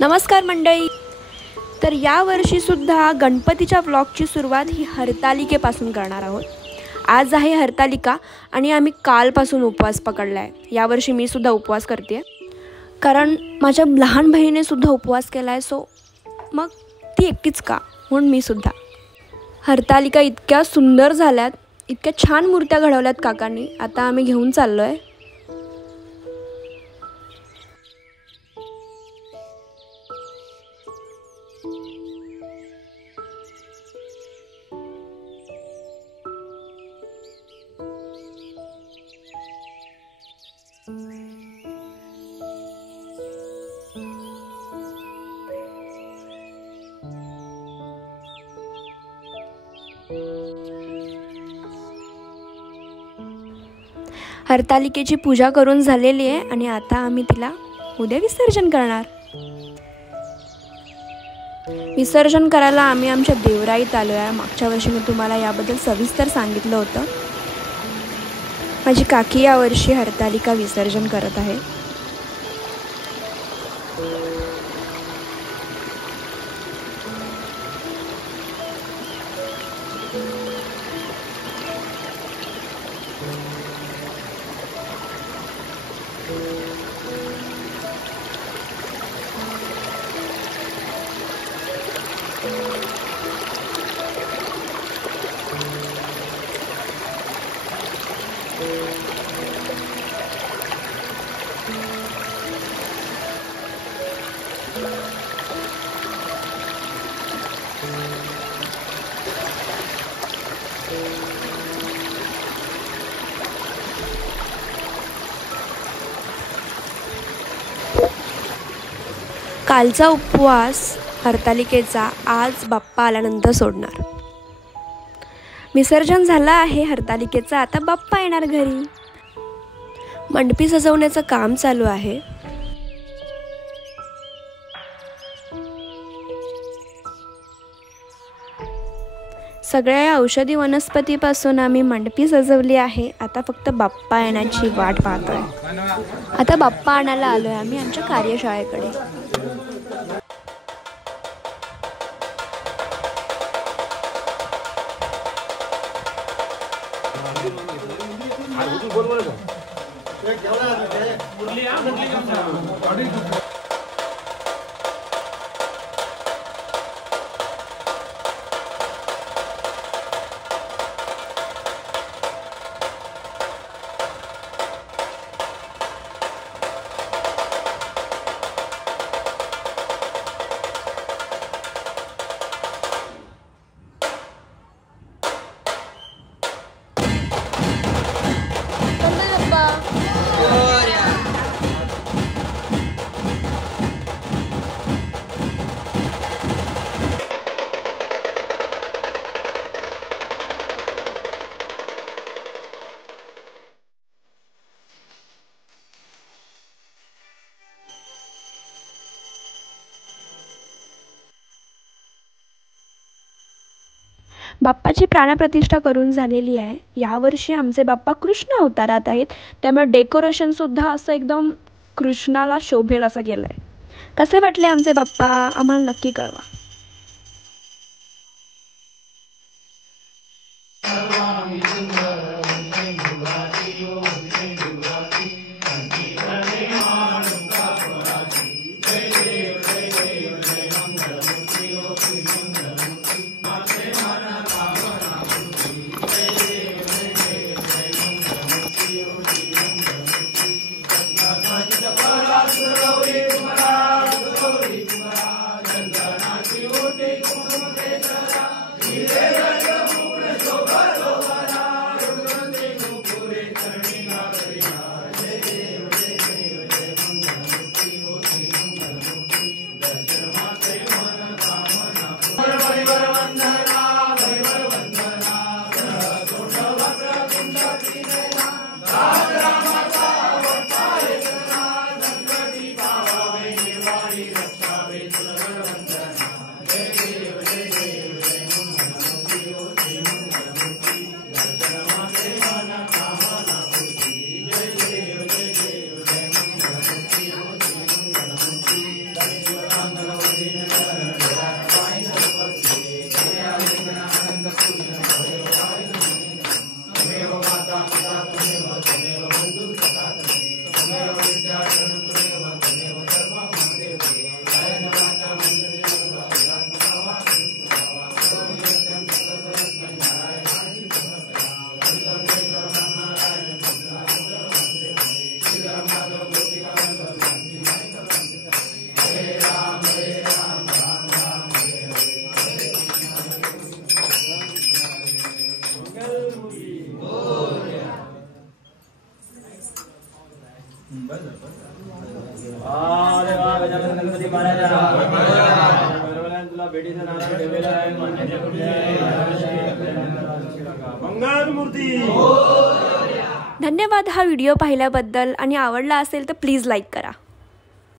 नमस्कार मंडळी. तर यावर्षी सुद्धा गणपतीच्या व्लॉगची सुरुवात ही हरतालिकेपासून करणार आहोत. आज आहे हरतालिका आणि आम्ही कालपासून उपवास पकडला आहे. यावर्षी मी सुद्धा उपवास करते आहे कारण माझ्या लहान बहिणीने सुद्धा उपवास केला आहे. सो मग ती एकटीच का, म्हणून मी सुद्धा. हरतालिका इतक्या सुंदर झाल्यात, इतक्या छान मूर्त्या घडवल्यात काकांनी. आता आम्ही घेऊन चाललो आहे. हरतालिकेची पूजा करून झालेली आहे आणि आता आम्ही तिला उद्या विसर्जन करणार. विसर्जन करायला आम्ही आमच्या देवराईत आलो आहे. मागच्या वर्षी मी तुम्हाला याबद्दल सविस्तर सांगितलं होतं. माझी काकी यावर्षी हरतालिका विसर्जन करत आहे. कालचा उपवास हरतालिकेचा आज बाप्पा आल्यानंतर सोडणार. विसर्जन झालं आहे हरतालिकेचा. आता बाप्पा येणार घरी. मंडपी सजवण्याचं काम चालू आहे. सगळ्या औषधी वनस्पतीपासून आम्ही मंडपी सजवली आहे. आता फक्त बाप्पा येण्याची वाट पाहतोय. आता बाप्पा आणायला आलोय आम्ही आमच्या कार्यशाळेकडे. बाप्पाची प्राणप्रतिष्ठा करून झालेली आहे. यावर्षी आमचे बाप्पा कृष्ण अवतारात आहेत. त्यामुळे डेकोरेशन सुद्धा असं एकदम कृष्णाला शोभेल असं केलंय. कसे वाटले आमचे बाप्पा आम्हाला नक्की कळवा. धन्यवाद हा व्हिडिओ पाहिल्याबद्दल, आणि आवडला असेल तर प्लीज लाईक करा.